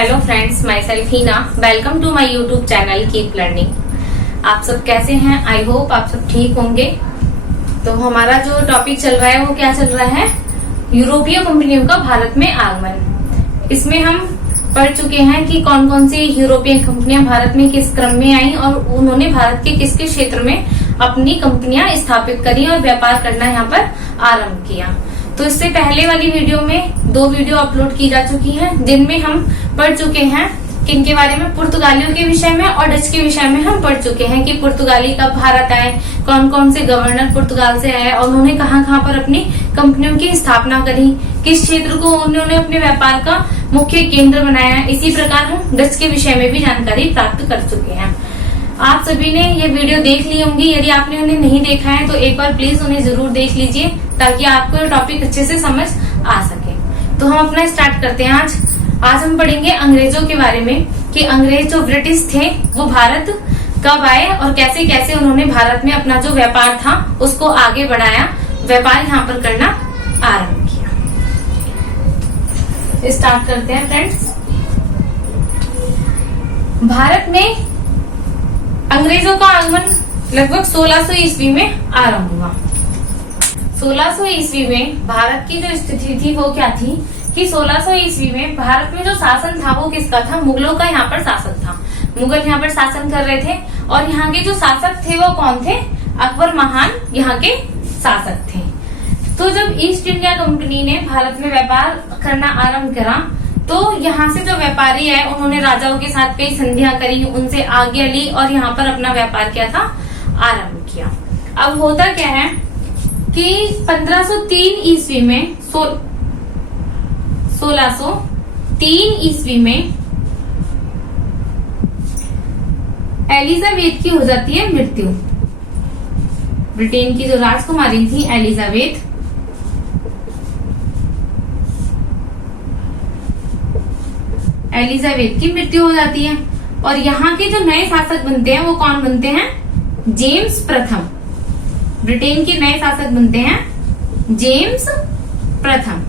Hello friends, myself Heena. Welcome to my YouTube channel keep learning. आप सब कैसे हैं? आई होप आप सब ठीक होंगे। तो हमारा जो टॉपिक चल रहा है वो क्या चल रहा है? यूरोपीय कंपनियों का भारत में आगमन। इसमें हम पढ़ चुके हैं कि कौन कौन सी यूरोपीय कंपनियां भारत में किस क्रम में आई और उन्होंने भारत के किस किस क्षेत्र में अपनी कंपनियां स्थापित करी और व्यापार करना यहाँ पर आरंभ किया। तो इससे पहले वाली वीडियो में 2 वीडियो अपलोड की जा चुकी हैं, जिनमें हम पढ़ चुके हैं किनके बारे में, पुर्तगालियों के विषय में और डच के विषय में हम पढ़ चुके हैं कि पुर्तगाली कब भारत आए, कौन कौन से गवर्नर पुर्तगाल से आए और उन्होंने कहाँ कहाँ पर अपनी कंपनियों की स्थापना करी, किस क्षेत्र को उन्होंने अपने व्यापार का मुख्य केंद्र बनाया। इसी प्रकार हम डच के विषय में भी जानकारी प्राप्त कर चुके हैं। आप सभी ने ये वीडियो देख ली होंगी। यदि आपने उन्हें नहीं देखा है तो एक बार प्लीज उन्हें जरूर देख लीजिए ताकि आपको टॉपिक अच्छे से समझ आ सके। तो हम अपना स्टार्ट करते हैं। आज हम पढ़ेंगे अंग्रेजों के बारे में कि अंग्रेज जो ब्रिटिश थे वो भारत कब आए और कैसे कैसे उन्होंने भारत में अपना जो व्यापार था उसको आगे बढ़ाया, व्यापार यहाँ पर करना आरंभ किया। स्टार्ट करते हैं फ्रेंड्स। भारत में अंग्रेजों का आगमन लगभग 1600 ईस्वी में आरंभ हुआ। 1600 ईस्वी में भारत की जो स्थिति थी वो क्या थी कि 1600 ईस्वी में भारत में जो शासन था वो किसका था? मुगलों का यहाँ पर शासन था। मुगल यहाँ पर शासन कर रहे थे और यहाँ के जो शासक थे वो कौन थे? अकबर महान यहाँ के शासक थे। तो जब ईस्ट इंडिया कंपनी ने भारत में व्यापार करना आरंभ करा तो यहाँ से जो व्यापारी है उन्होंने राजाओं के साथ कई संधियां करी, उनसे आज्ञा ली और यहाँ पर अपना व्यापार क्या था? आरंभ किया। अब होता क्या है कि 1503 ईस्वी में 1603 ईस्वी में एलिजाबेथ की हो जाती है मृत्यु। ब्रिटेन की जो राजकुमारी थी एलिजाबेथ की मृत्यु हो जाती है और यहाँ के जो नए शासक बनते हैं वो कौन बनते हैं? जेम्स प्रथम। ब्रिटेन के नए शासक बनते हैं जेम्स प्रथम।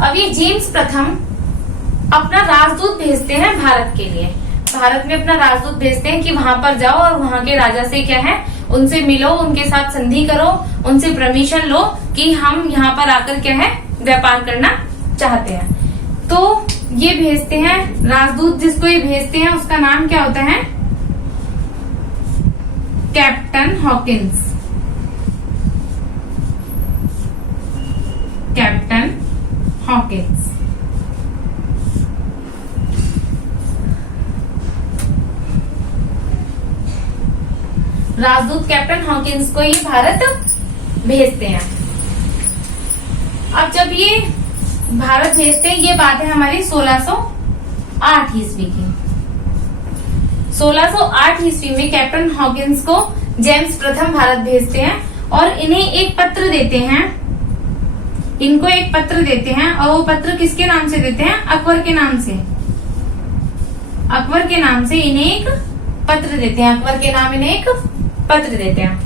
अब ये जेम्स प्रथम अपना राजदूत भेजते हैं भारत के लिए। भारत में अपना राजदूत भेजते हैं कि वहां पर जाओ और वहां के राजा से क्या है, उनसे मिलो, उनके साथ संधि करो, उनसे परमिशन लो कि हम यहाँ पर आकर क्या है, व्यापार करना चाहते हैं। तो ये भेजते हैं राजदूत, जिसको ये भेजते हैं उसका नाम क्या होता है? Captain Hawkins. Captain Hawkins. राजदूत कैप्टन हॉकिंस को ये भारत भेजते हैं। अब जब ये भारत भेजते हैं, ये बात है हमारी 1608 ईस्वी की। 1608 ईस्वी में कैप्टन हॉकिंस को जेम्स प्रथम भारत भेजते हैं और इन्हें एक पत्र देते हैं। इनको एक पत्र देते हैं और वो पत्र किसके नाम से देते हैं? अकबर के नाम से। अकबर के नाम से इन्हें एक पत्र देते हैं। अकबर के नाम इन्हें एक पत्र देते हैं।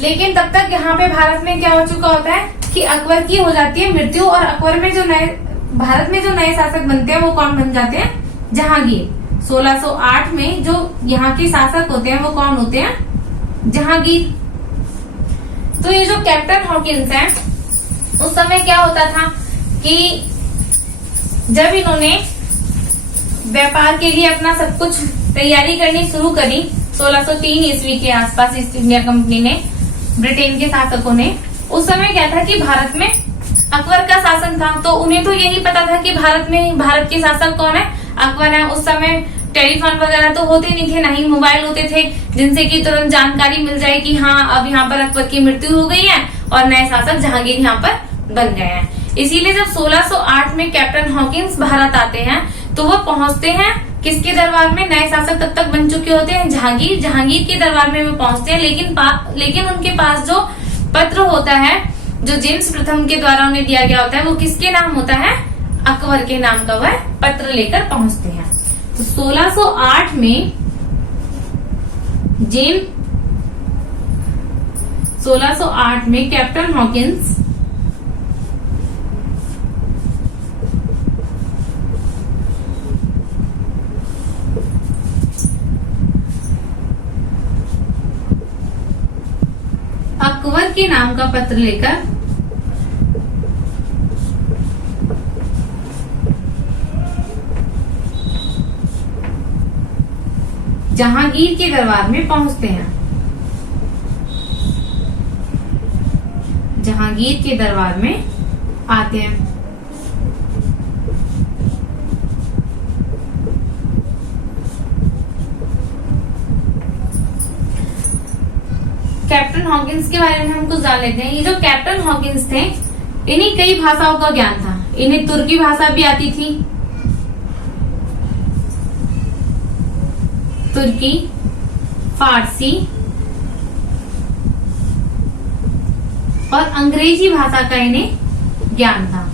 लेकिन तब तक यहाँ पे भारत में क्या हो चुका होता है कि अकबर की हो जाती है मृत्यु और अकबर में जो नए भारत में जो नए शासक बनते हैं वो कौन बन जाते हैं? जहांगीर। 1608 में जो यहाँ के शासक होते हैं वो कौन होते हैं? जहांगीर। तो ये जो कैप्टन हॉकिंस है, उस समय क्या होता था कि जब इन्होंने व्यापार के लिए अपना सब कुछ तैयारी करनी शुरू करी 1603 ईस्वी के आसपास ईस्ट इंडिया कंपनी ने, ब्रिटेन के शासकों ने, उस समय क्या था कि भारत में अकबर का शासन था। तो उन्हें तो यही पता था कि भारत के शासक कौन है? अकबर है। उस समय टेलीफोन वगैरह तो होते नहीं थे, ना ही मोबाइल होते थे जिनसे कि तुरंत जानकारी मिल जाए कि हाँ अब यहाँ पर अकबर की मृत्यु हो गई है और नए शासक जहांगीर यहाँ पर बन गए हैं। इसीलिए जब 1608 में कैप्टन हॉकिंस भारत आते हैं तो वो पहुंचते हैं किसके दरबार में? नए शासक तब तक बन चुके होते हैं जहांगीर के दरबार में वो पहुंचते हैं। लेकिन उनके पास जो पत्र होता है जो जेम्स प्रथम के द्वारा उन्हें दिया गया होता है वो किसके नाम होता है? अकबर के नाम का वह पत्र लेकर पहुंचते हैं। तो 1608 में 1608 में कैप्टन हॉकिंस अकबर के नाम का पत्र लेकर जहांगीर के दरबार में पहुंचते हैं। जहांगीर के दरबार में आते हैं। कैप्टन हॉकिंस के बारे में हम कुछ जान लेते हैं। ये जो कैप्टन हॉकिंस थे, इन्हें कई भाषाओं का ज्ञान था। इन्हें तुर्की भाषा भी आती थी, तुर्की, फारसी और अंग्रेजी भाषा का इन्हें ज्ञान था।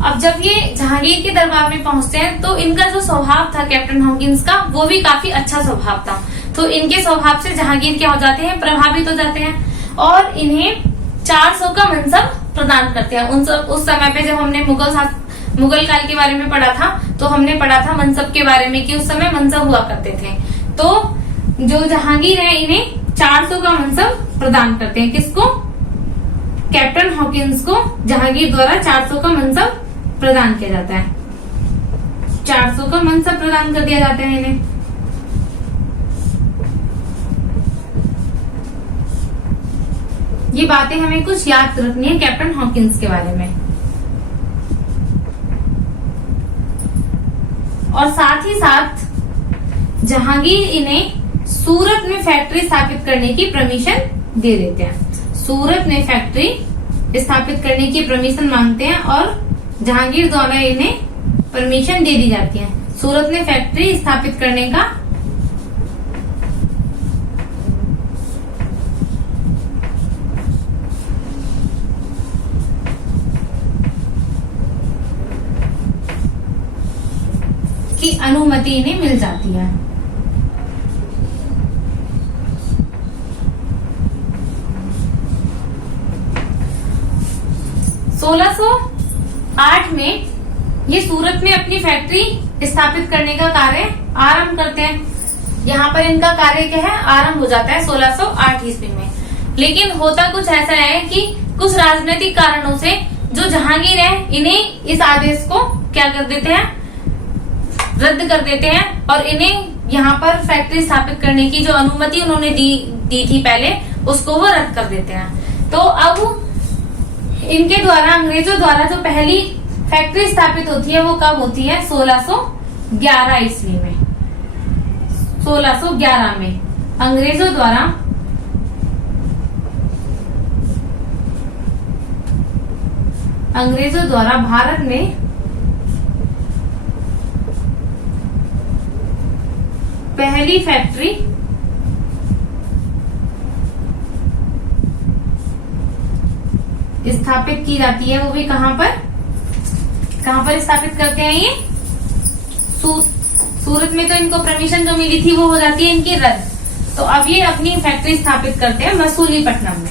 अब जब ये जहांगीर के दरबार में पहुंचते हैं तो इनका जो स्वभाव था कैप्टन हॉकिंस का, वो भी काफी अच्छा स्वभाव था। तो इनके स्वभाव से जहांगीर क्या हो जाते हैं, प्रभावित हो जाते हैं और इन्हें 400 का मनसब प्रदान करते हैं। उस समय पे जब हमने मुगल काल के बारे में पढ़ा था, तो हमने पढ़ा था मनसब के बारे में कि उस समय मनसब हुआ करते थे। तो जो जहांगीर है, इन्हें 400 का मनसब प्रदान करते हैं। किसको? कैप्टन हॉकिंस को जहांगीर द्वारा 400 का मनसब प्रदान किया जाता है। 400 का मनसब प्रदान कर दिया जाता है इन्हें। ये बातें हमें कुछ याद रखनी है कैप्टन हॉकिंस के बारे में। और साथ ही साथ जहांगीर इन्हें सूरत में फैक्ट्री स्थापित करने की परमिशन दे देते हैं। सूरत में फैक्ट्री स्थापित करने की परमिशन मांगते हैं और जहांगीर द्वारा इन्हें परमिशन दे दी जाती है सूरत में फैक्ट्री स्थापित करने का। की अनुमति इन्हें मिल जाती है। सोलह 8 में ये सूरत में अपनी फैक्ट्री स्थापित करने का कार्य आरंभ करते हैं। यहाँ पर इनका कार्य क्या है, आरंभ हो जाता है 1608 ईस्वी में। लेकिन होता कुछ ऐसा है कि कुछ राजनीतिक कारणों से जो जहांगीर है, इन्हें इस आदेश को क्या कर देते हैं, रद्द कर देते हैं और इन्हें यहाँ पर फैक्ट्री स्थापित करने की जो अनुमति उन्होंने दी थी पहले, उसको वो रद्द कर देते हैं। तो अब इनके द्वारा, अंग्रेजों द्वारा जो पहली फैक्ट्री स्थापित होती है वो कब होती है, 1611 ईस्वी में। 1611 में अंग्रेजों द्वारा भारत में पहली फैक्ट्री स्थापित की जाती है। वो भी कहां पर स्थापित करते हैं ये? सूरत में तो इनको परमिशन जो मिली थी वो हो जाती है इनकी रद्द। तो अब ये अपनी फैक्ट्री स्थापित करते हैं मसूलीपट्टनम में।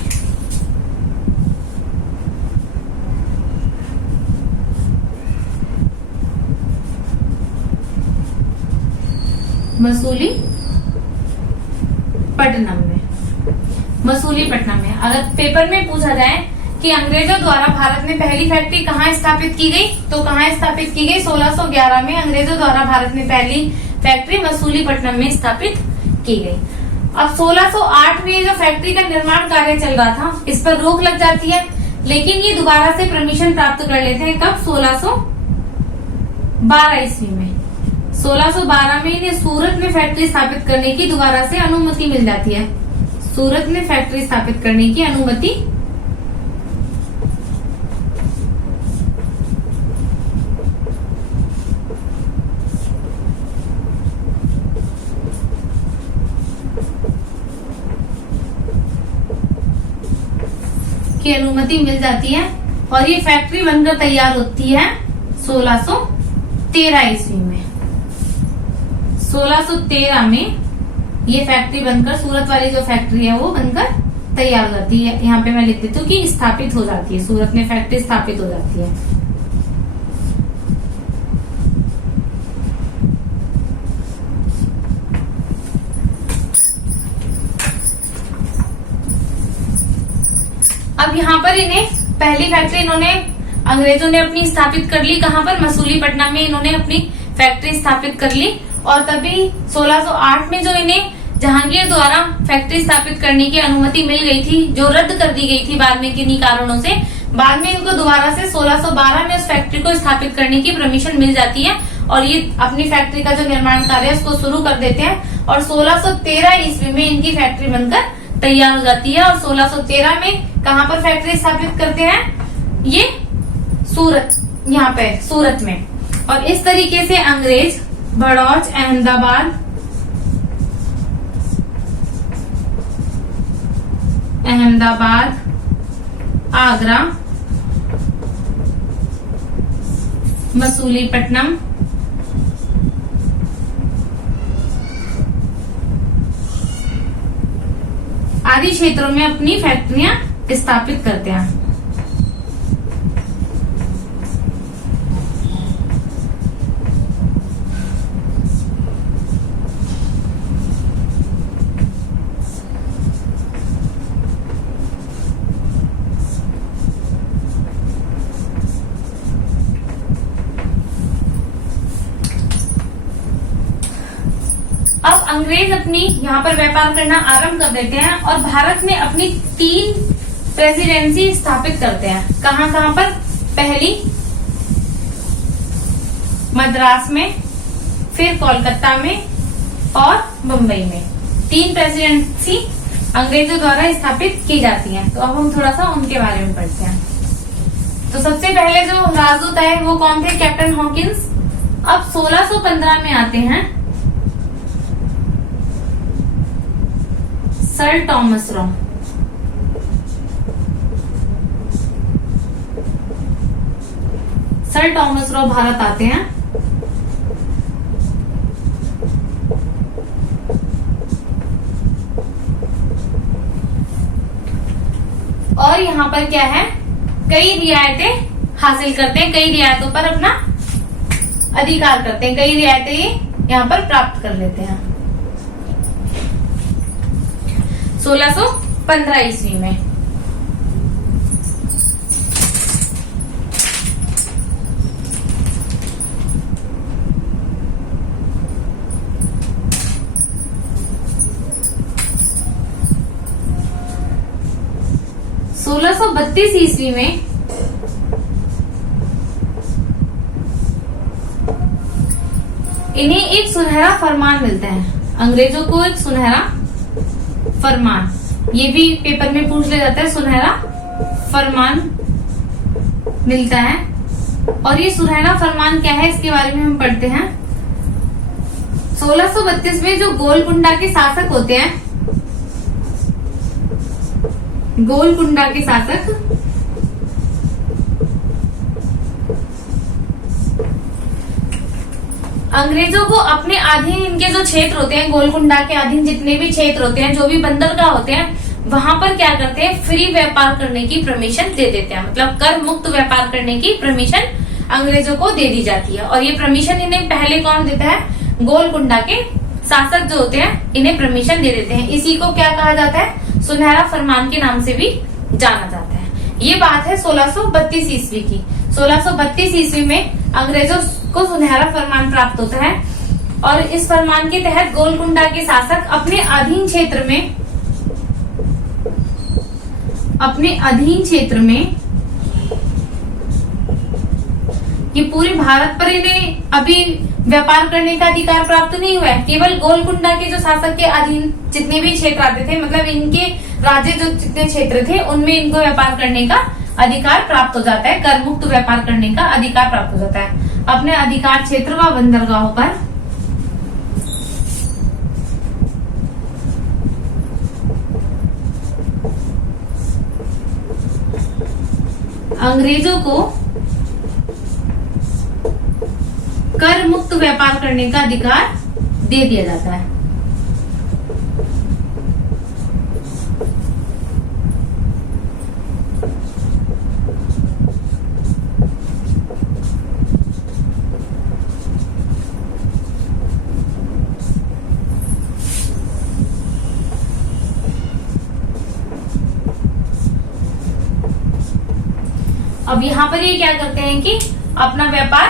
मसूलीपट्टनम में अगर पेपर में पूछा जाए कि अंग्रेजों द्वारा भारत में पहली फैक्ट्री कहाँ स्थापित की गई, तो कहाँ स्थापित की गई, 1611 में अंग्रेजों द्वारा भारत में पहली फैक्ट्री मसूलीपट्टनम में स्थापित की गई। अब 1608 में जो फैक्ट्री का निर्माण कार्य चल रहा था, इस पर रोक लग जाती है, लेकिन ये दोबारा से परमिशन प्राप्त कर लेते हैं। कब? 1612 ईस्वी में। 1612 में इन्हें सूरत में फैक्ट्री स्थापित करने की दोबारा से अनुमति मिल जाती है। सूरत में फैक्ट्री स्थापित करने की अनुमति मिल जाती है और ये फैक्ट्री बनकर तैयार होती है 1613 ईस्वी में। 1613 में ये फैक्ट्री बनकर, सूरत वाली जो फैक्ट्री है वो बनकर तैयार हो जाती है। यहाँ पे मैं लिख देती हूँ कि स्थापित हो जाती है, सूरत में फैक्ट्री स्थापित हो जाती है। अब यहाँ पर इन्हें पहली फैक्ट्री इन्होंने अंग्रेजों ने अपनी स्थापित कर ली। कहाँ पर? मसूलीपट्टनम में इन्होंने अपनी फैक्ट्री स्थापित कर ली। और तभी 1608 में जो इन्हें जहांगीर द्वारा फैक्ट्री स्थापित करने की अनुमति मिल गई थी, जो रद्द कर दी गई थी बाद में किन्हीं कारणों से, बाद में इनको दोबारा से 1612 में उस फैक्ट्री को स्थापित करने की परमिशन मिल जाती है और ये अपनी फैक्ट्री का जो निर्माण कार्य है उसको शुरू कर देते हैं। और 1613 ईस्वी में इनकी फैक्ट्री बनकर तैयार हो जाती है। और 1613 में कहाँ पर फैक्ट्री स्थापित करते हैं? ये सूरत, यहाँ पे सूरत में। और इस तरीके से अंग्रेज बड़ौच, अहमदाबाद, आगरा, मसूलीपट्टनम, आदि क्षेत्रों में अपनी फैक्ट्रियां स्थापित करते हैं। अब अंग्रेज अपनी यहाँ पर व्यापार करना आरंभ कर देते हैं और भारत में अपनी 3 प्रेसिडेंसी स्थापित करते हैं। कहाँ कहाँ पर? पहली मद्रास में, फिर कोलकाता में और मुंबई में। 3 प्रेसिडेंसी अंग्रेजों द्वारा स्थापित की जाती हैं। तो अब हम थोड़ा सा उनके बारे में पढ़ते हैं। तो सबसे पहले जो राजदूत आए वो कौन थे? Captain Hawkins. अब 1615 में आते हैं sir Thomas raw. Sir Thomas raw Bharat आते हैं। और यहाँ पर क्या है? कई रियायतें हासिल करते हैं, कई रियायतों पर अपना अधिकार करते हैं, कई रियायतें ये यहाँ पर प्राप्त कर लेते हैं 1615 ईस्वी में। सोलह सौ 32 ईस्वी में इन्हें एक सुनहरा फरमान मिलता है। अंग्रेजों को एक सुनहरा फरमान, ये भी पेपर में पूछ लिया जाता है, सुनहरा फरमान मिलता है। और ये सुनहरा फरमान क्या है इसके बारे में हम पढ़ते हैं। 1632 में जो गोलकुंडा के शासक होते हैं, गोलकुंडा के शासक अंग्रेजों को अपने अधीन, इनके जो क्षेत्र होते हैं, गोलकुंडा के अधीन जितने भी क्षेत्र होते हैं, जो भी बंदरगाह होते हैं, वहां पर क्या करते हैं? फ्री व्यापार करने की परमिशन दे देते हैं। मतलब कर मुक्त व्यापार करने की परमिशन अंग्रेजों को दे दी जाती है। और ये परमिशन इन्हें पहले कौन देता है? गोलकुंडा के शासक जो होते हैं इन्हें परमिशन दे देते हैं। इसी को क्या कहा जाता है? सुनहरा फरमान के नाम से भी जाना जाता है। ये बात है 1632 ईस्वी की। 1632 ईस्वी में अंग्रेजों को सुनहरा फरमान प्राप्त होता है और इस फरमान के तहत गोलकुंडा के शासक अपने अधीन क्षेत्र में ये पूरे भारत पर इन्हें अभी व्यापार करने का अधिकार प्राप्त नहीं हुआ है। केवल गोलकुंडा के जो शासक के अधीन जितने भी क्षेत्र आते थे, मतलब इनके राज्य जो जितने क्षेत्र थे उनमें इनको व्यापार करने का अधिकार प्राप्त हो जाता है, कर मुक्त व्यापार करने का अधिकार प्राप्त हो जाता है अपने अधिकार क्षेत्र व बंदरगाहों पर। अंग्रेजों को कर मुक्त व्यापार करने का अधिकार दे दिया जाता है। अब यहाँ पर ये क्या करते हैं कि अपना व्यापार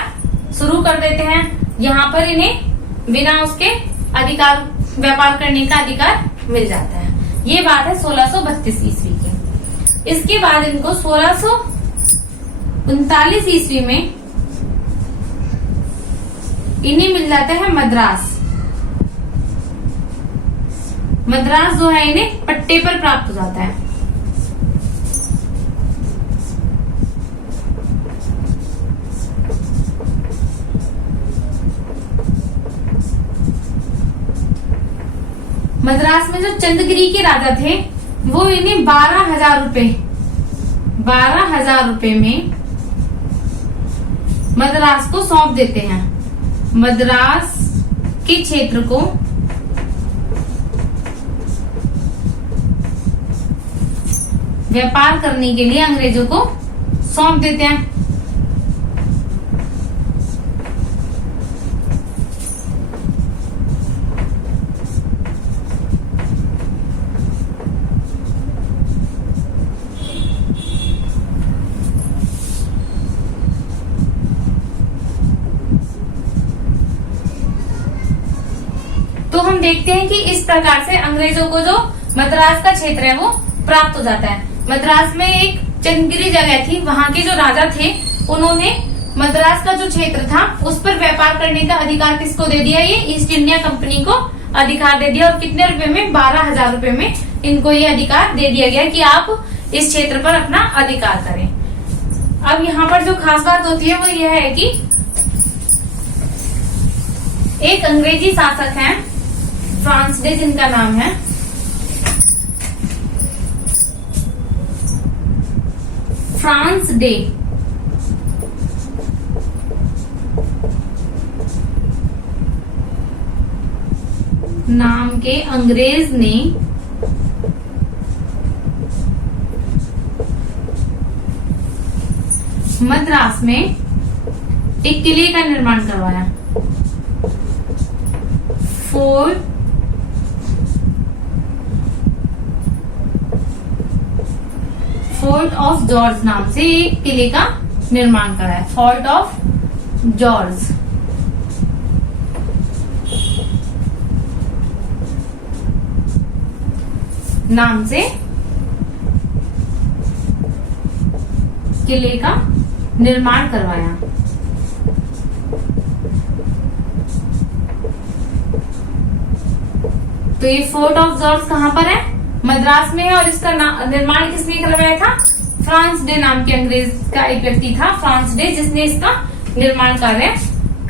शुरू कर देते हैं। यहाँ पर इन्हें बिना उसके अधिकार व्यापार करने का अधिकार मिल जाता है। ये बात है 1632 ईस्वी की। इसके बाद इनको 1639 ईस्वी में इन्हें मिल जाता है मद्रास। मद्रास जो है इन्हें पट्टे पर प्राप्त हो जाता है। मद्रास में जो चंद्रगिरी के राजा थे वो इन्हें 12,000 रुपए में मद्रास को सौंप देते हैं। मद्रास के क्षेत्र को व्यापार करने के लिए अंग्रेजों को सौंप देते हैं। तो हम देखते हैं कि इस प्रकार से अंग्रेजों को जो मद्रास का क्षेत्र है वो प्राप्त हो जाता है। मद्रास में एक चंद्रगिरी जगह थी, वहां के जो राजा थे उन्होंने मद्रास का जो क्षेत्र था उस पर व्यापार करने का अधिकार किसको दे दिया? ये ईस्ट इंडिया कंपनी को अधिकार दे दिया। और कितने रुपए में? 12,000 रुपए में इनको ये अधिकार दे दिया गया कि आप इस क्षेत्र पर अपना अधिकार करें। अब यहाँ पर जो खास बात होती है वो यह है कि एक अंग्रेजी शासक हैं फ्रांस डे, जिनका नाम है फ्रांस डे। नाम के अंग्रेज ने मद्रास में एक किले का निर्माण करवाया। फोर्ट ऑफ जॉर्ज नाम से एक किले का निर्माण कराया। फोर्ट ऑफ जॉर्ज नाम से किले का निर्माण करवाया। तो ये फोर्ट ऑफ जॉर्ज कहाँ पर है? मद्रास में है। और इसका निर्माण किसने करवाया था? फ्रांस डे नाम के अंग्रेज का एक व्यक्ति था, फ्रांस डे, जिसने इसका निर्माण कार्य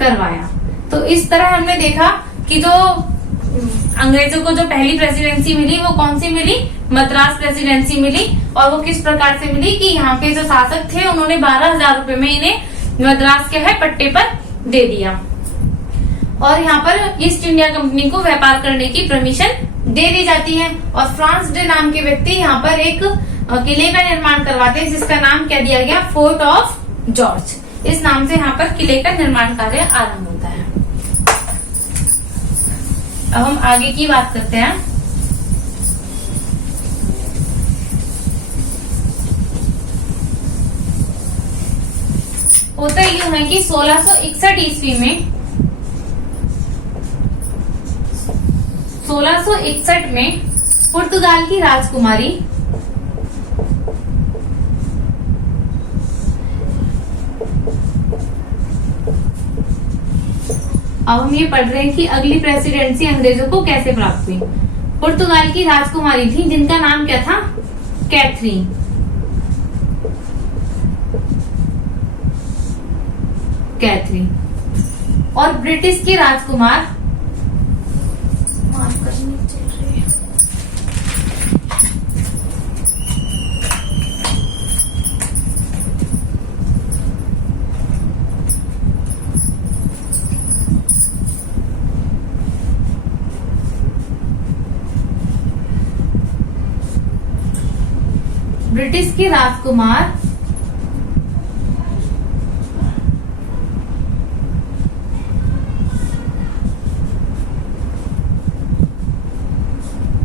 करवाया। तो इस तरह हमने देखा कि जो अंग्रेजों को जो पहली प्रेसिडेंसी मिली वो कौन सी मिली? मद्रास प्रेसिडेंसी मिली। और वो किस प्रकार से मिली कि यहाँ के जो शासक थे उन्होंने 12,000 रुपए में इन्हें मद्रास के है पट्टे पर दे दिया। और यहाँ पर ईस्ट इंडिया कंपनी को व्यापार करने की परमिशन दे दी जाती है। और फ्रांस डे नाम के व्यक्ति यहाँ पर एक किले का निर्माण करवाते हैं, जिसका नाम क्या दिया गया? Fort of George. इस नाम से यहाँ पर किले का निर्माण कार्य आरंभ होता है। अब हम आगे की बात करते हैं। होता यूं है कि 1661 ईस्वी में 1661 में पुर्तगाल की राजकुमारी अब हम ये पढ़ रहे हैं कि अगली प्रेसिडेंसी अंग्रेजों को कैसे प्राप्त हुई। पुर्तगाल की राजकुमारी थी जिनका नाम क्या था? कैथरीन। और ब्रिटिश के राजकुमार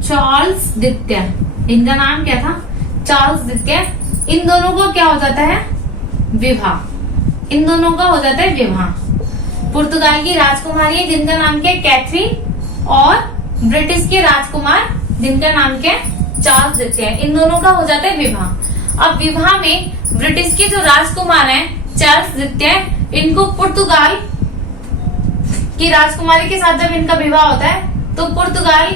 चार्ल्स द्वितीय, इनका नाम क्या था? चार्ल्स द्वितीय। इन दोनों को क्या हो जाता है? विवाह, इन दोनों का हो जाता है विवाह। पुर्तगाल की राजकुमारी है जिनका नाम क्या है कैथरीन, और ब्रिटिश के राजकुमार जिनका नाम क्या है चार्ल्स द्वितीय, इन दोनों का हो जाता है विवाह। अब विवाह में ब्रिटिश के जो राजकुमार हैं चार्ल्स द्वितीय, इनको पुर्तगाल की राजकुमारी के साथ जब इनका विवाह होता है तो पुर्तगाल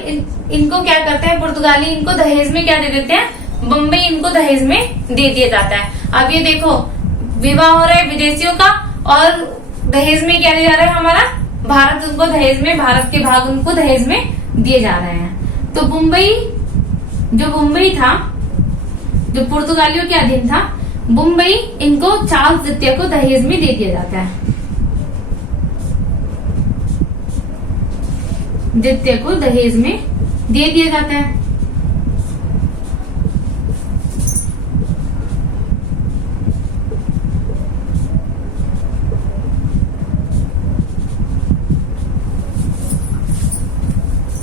इनको क्या करते हैं, पुर्तगाली इनको दहेज में क्या दे देते हैं, बम्बई इनको दहेज में दे दिया जाता है। अब ये देखो विवाह हो रहा है विदेशियों का और दहेज में क्या दिया जा रहा है हमारा भारत, उनको दहेज में, भारत के भाग उनको दहेज में दिए जा रहे हैं। तो मुंबई था जो पुर्तगालियों के अधीन था, मुंबई इनको चार्ल्स द्वितीय को दहेज में दे दिया जाता है, द्वितीय को दहेज में दे दिया जाता है।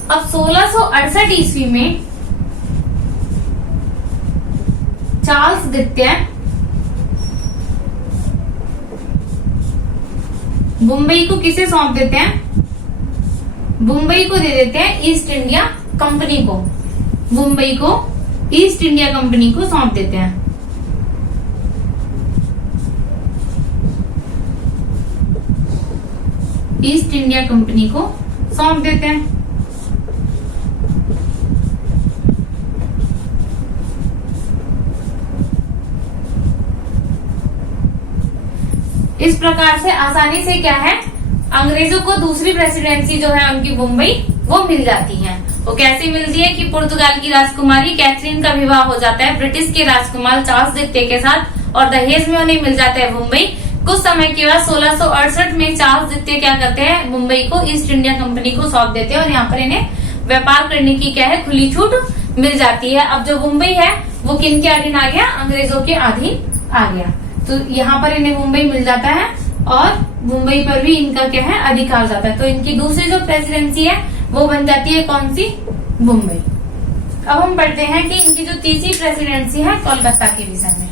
अब 1668 ईस्वी में चार्ल्स द्वितीय मुंबई को किसे सौंप देते हैं, मुंबई को दे देते हैं ईस्ट इंडिया कंपनी को, मुंबई को ईस्ट इंडिया कंपनी को सौंप देते हैं। ईस्ट इंडिया कंपनी को सौंप देते हैं। इस प्रकार से आसानी से क्या है, अंग्रेजों को दूसरी प्रेसिडेंसी जो है उनकी मुंबई वो मिल जाती है। वो कैसे मिलती है कि पुर्तगाल की राजकुमारी कैथरीन का विवाह हो जाता है ब्रिटिश के राजकुमार चार्ल्स द्वितीय के साथ और दहेज में उन्हें मिल जाता है मुंबई। कुछ समय के बाद 1668 में चार्ल्स द्वितीय क्या करते हैं, मुंबई को ईस्ट इंडिया कंपनी को सौंप देते हैं और यहाँ पर इन्हें व्यापार करने की क्या है खुली छूट मिल जाती है। अब जो मुंबई है वो किन के अधीन आ गया, अंग्रेजों के अधीन आ गया। तो यहाँ पर इन्हें मुंबई मिल जाता है और मुंबई पर भी इनका क्या है अधिकार जाता है। तो इनकी दूसरी जो प्रेसिडेंसी है वो बन जाती है कौन सी, मुंबई। अब हम पढ़ते हैं कि इनकी जो तीसरी प्रेसिडेंसी है कोलकाता के विषय में।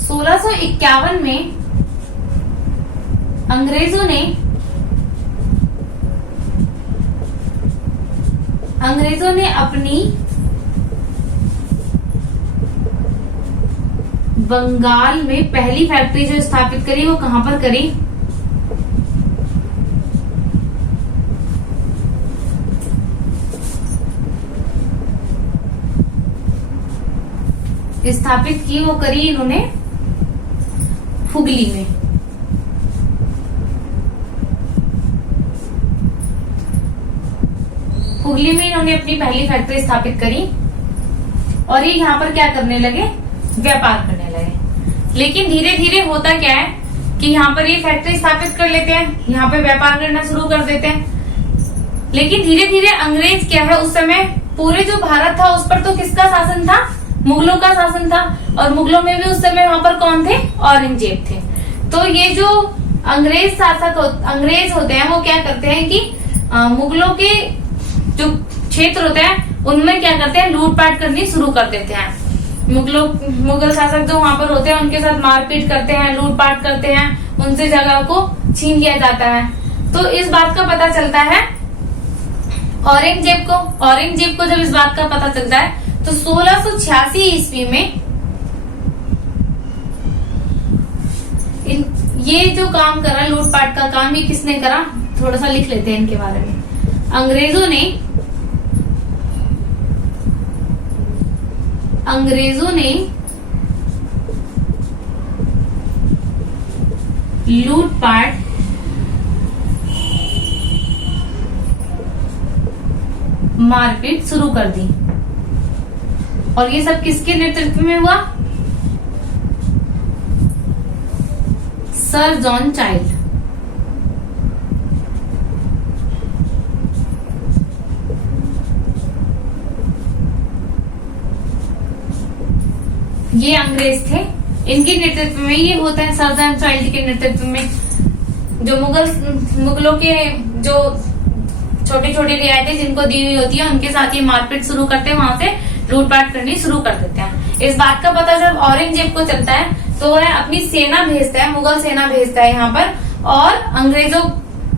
सौ 1951 में अंग्रेजों ने अपनी बंगाल में पहली फैक्ट्री जो स्थापित करी वो कहां पर करी, स्थापित की वो करी इन्होंने हुगली में। हुगली में इन्होंने अपनी पहली फैक्ट्री स्थापित करी और ये यहाँ पर क्या करने लगे, व्यापार करने लगे। लेकिन धीरे धीरे होता क्या है कि यहाँ पर ये फैक्ट्री स्थापित कर लेते हैं, यहाँ पे व्यापार करना शुरू कर देते हैं। लेकिन धीरे धीरे अंग्रेज क्या है, उस समय पूरे जो भारत था उस पर तो किसका शासन था, मुगलों का शासन था। और मुगलों में भी उस समय वहां पर कौन थे, औरंगजेब थे। तो ये जो अंग्रेज शासक अंग्रेज होते हैं वो क्या करते हैं कि मुगलों के जो क्षेत्र होते हैं उनमें क्या करते हैं, लूटपाट करनी शुरू कर देते हैं। मुगल शासक जो वहां पर होते हैं उनके साथ मारपीट करते हैं, लूटपाट करते हैं, उनसे जगह को छीन लिया जाता है। तो इस बात का पता चलता है औरंगजेब को जब इस बात का पता चलता है तो 1686 ईस्वी में ये जो काम करा, लूटपाट का काम, ये किसने करा, थोड़ा सा लिख लेते हैं इनके बारे में। अंग्रेजों ने लूटपाट मारपीट शुरू कर दी और ये सब किसके नेतृत्व में हुआ, सर जॉन चाइल्ड। ये अंग्रेज थे, इनके नेतृत्व में ये होता है, सर जॉन चाइल्ड के नेतृत्व में। जो मुगलों के जो छोटी छोटी रियायतें जिनको दी हुई होती है उनके साथ ये मारपीट शुरू करते हैं, वहां से लूटपाट करनी शुरू कर देते हैं। इस बात का पता जब औरंगजेब को चलता है तो वह अपनी सेना भेजता है, मुगल सेना भेजता है यहाँ पर, और अंग्रेजों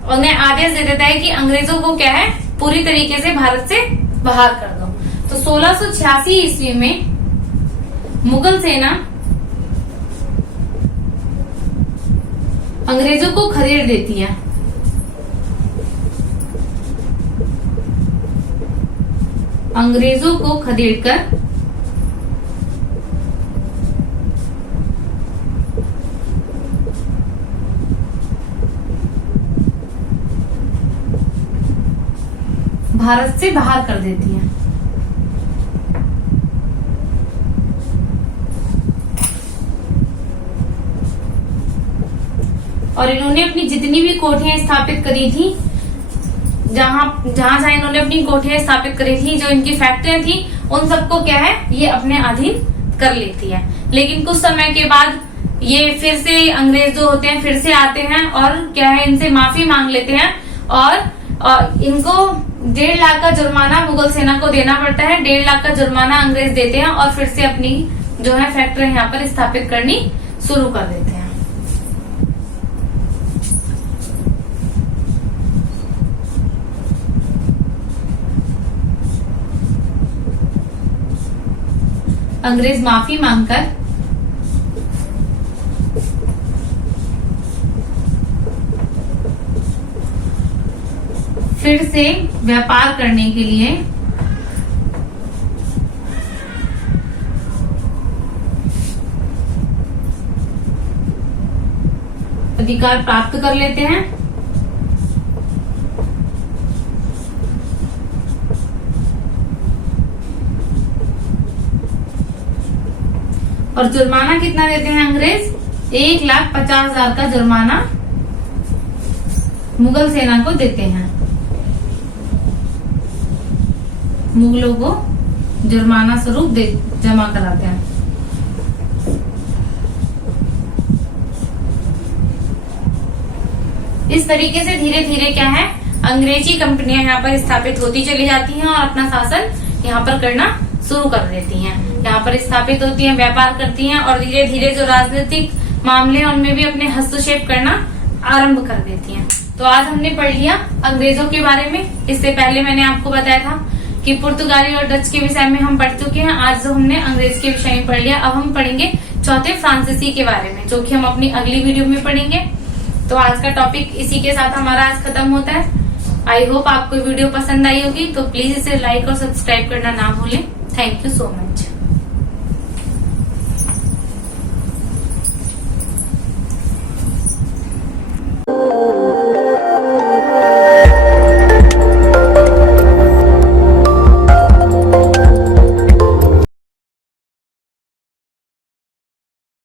उन्हें आदेश दे देता है कि अंग्रेजों को क्या है, पूरी तरीके से भारत से बाहर कर दो। तो 1686 ईस्वी में मुगल सेना अंग्रेजों को खदेड़ देती है। अंग्रेजों को खदेड़कर भारत से बाहर कर देती है। और इन्होंने अपनी जितनी भी कोठियां स्थापित करी थी, जहां जहां इन्होंने अपनी कोठियां स्थापित करी थी, जो इनकी फैक्ट्रियां थी, उन सबको क्या है, ये अपने अधीन कर लेती है। लेकिन कुछ समय के बाद ये फिर से अंग्रेज जो होते हैं फिर से आते हैं और क्या है, इनसे माफी मांग लेते हैं और इनको 1.5 लाख का जुर्माना मुगल सेना को देना पड़ता है। 1.5 लाख का जुर्माना अंग्रेज देते हैं और फिर से अपनी जो है फैक्ट्री यहाँ पर स्थापित करनी शुरू कर देते हैं। अंग्रेज माफी मांगकर फिर से व्यापार करने के लिए अधिकार प्राप्त कर लेते हैं। और जुर्माना कितना देते हैं अंग्रेज? 1,50,000 का जुर्माना मुगल सेना को देते हैं। मुगलों को जुर्माना स्वरूप जमा कराते हैं। इस तरीके से धीरे धीरे क्या है, अंग्रेजी कंपनियां यहाँ पर स्थापित होती चली जाती हैं और अपना शासन यहाँ पर करना शुरू कर देती हैं। यहाँ पर स्थापित होती हैं, व्यापार करती हैं और धीरे धीरे जो राजनीतिक मामले हैं उनमें भी अपने हस्तक्षेप करना आरंभ कर देती हैं। तो आज हमने पढ़ लिया अंग्रेजों के बारे में। इससे पहले मैंने आपको बताया था कि पुर्तगाली और डच के विषय में हम पढ़ चुके हैं। आज जो हमने अंग्रेज के विषय में पढ़ लिया, अब हम पढ़ेंगे चौथे फ्रांसीसी के बारे में, जो कि हम अपनी अगली वीडियो में पढ़ेंगे। तो आज का टॉपिक इसी के साथ हमारा आज खत्म होता है। आई होप आपको वीडियो पसंद आई होगी, तो प्लीज इसे लाइक और सब्सक्राइब करना ना भूलें। Thank you so much.